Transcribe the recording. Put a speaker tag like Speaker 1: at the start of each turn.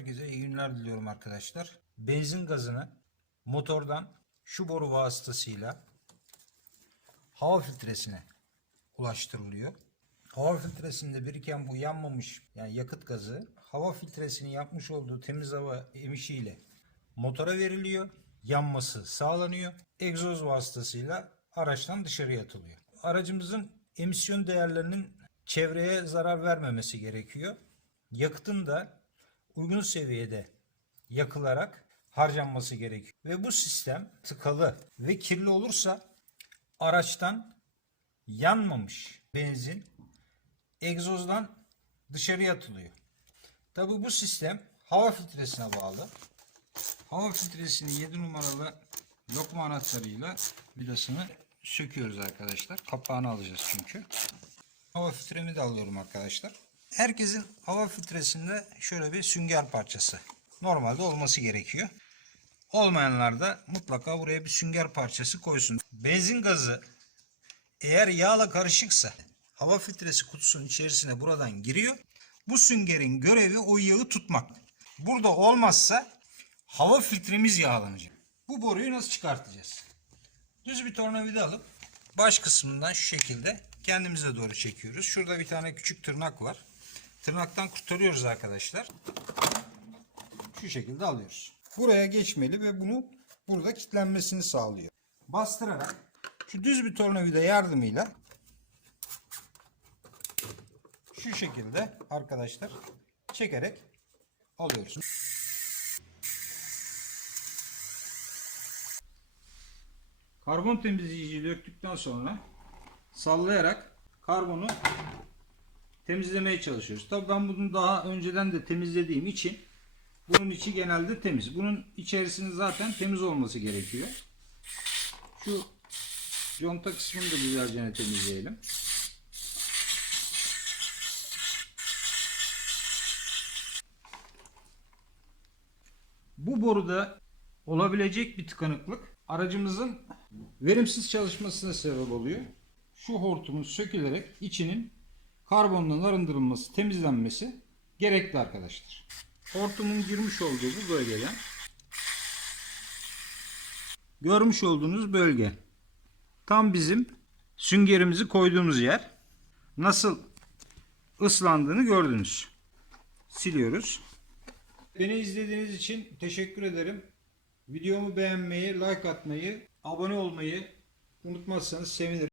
Speaker 1: günler diliyorum arkadaşlar. Benzin gazını motordan şu boru vasıtasıyla hava filtresine ulaştırılıyor. Hava filtresinde biriken bu yanmamış yani yakıt gazı hava filtresinin yapmış olduğu temiz hava emişiyle motora veriliyor. Yanması sağlanıyor. Egzoz vasıtasıyla araçtan dışarıya atılıyor. Aracımızın emisyon değerlerinin çevreye zarar vermemesi gerekiyor. Yakıtın da uygun seviyede yakılarak harcanması gerekiyor. Ve bu sistem tıkalı ve kirli olursa araçtan yanmamış benzin egzozdan dışarıya atılıyor. Tabi bu sistem hava filtresine bağlı. Hava filtresini 7 numaralı lokma anahtarıyla vidasını söküyoruz arkadaşlar. Kapağını alacağız çünkü. Hava filtremi de alıyorum arkadaşlar. Herkesin hava filtresinde şöyle bir sünger parçası normalde olması gerekiyor. Olmayanlar da mutlaka buraya bir sünger parçası koysun. Benzin gazı eğer yağla karışıksa hava filtresi kutusunun içerisine buradan giriyor. Bu süngerin görevi o yağı tutmak. Burada olmazsa hava filtremiz yağlanacak. Bu boruyu nasıl çıkartacağız? Düz bir tornavida alıp baş kısmından şu şekilde kendimize doğru çekiyoruz. Şurada bir tane küçük tırnak var. Tırnaktan kurtarıyoruz arkadaşlar. Şu şekilde alıyoruz. Buraya geçmeli ve bunu burada kilitlenmesini sağlıyor. Bastırarak şu düz bir tornavida yardımıyla şu şekilde arkadaşlar çekerek alıyoruz. Karbon temizleyici döktükten sonra sallayarak karbonu temizlemeye çalışıyoruz. Tabii ben bunu daha önceden de temizlediğim için bunun içi genelde temiz. Bunun içerisinin zaten temiz olması gerekiyor. Şu conta kısmını da güzelce temizleyelim. Bu boruda olabilecek bir tıkanıklık aracımızın verimsiz çalışmasına sebep oluyor. Şu hortumun sökülerek içinin karbondan arındırılması, temizlenmesi gerekli arkadaşlar. Hortumun girmiş olduğu bu bölgeden görmüş olduğunuz bölge tam bizim süngerimizi koyduğumuz yer. Nasıl ıslandığını gördünüz. Siliyoruz. Beni izlediğiniz için teşekkür ederim. Videomu beğenmeyi, like atmayı, abone olmayı unutmazsanız sevinirim.